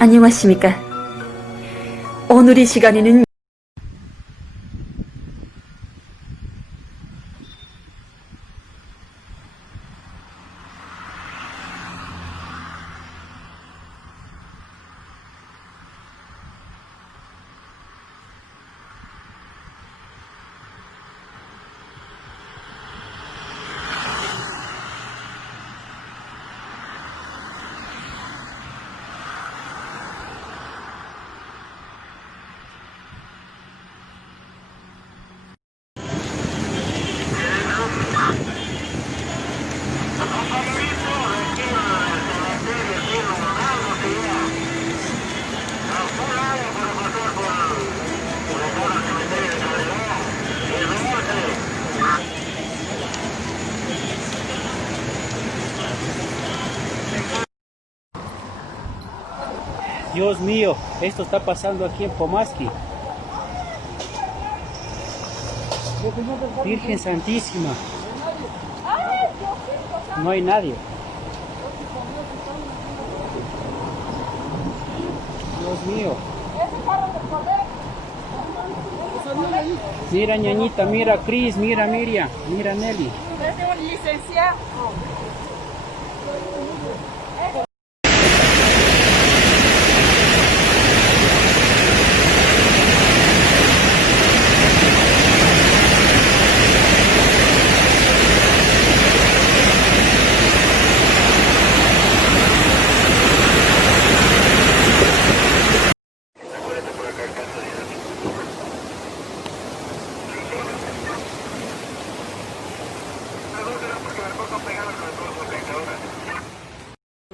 안녕하십니까. 오늘 이 시간에는 Dios mío, esto está pasando aquí en Pomaski. Virgen Santísima. No hay nadie. Dios mío. Mira ñañita, mira Cris, mira Miriam, mira Nelly. Es un licenciado.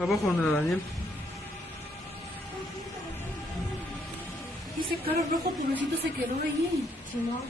Abajo, donde Daniel. Ese carro rojo, pobrecito, se quedó ahí. Sí, no.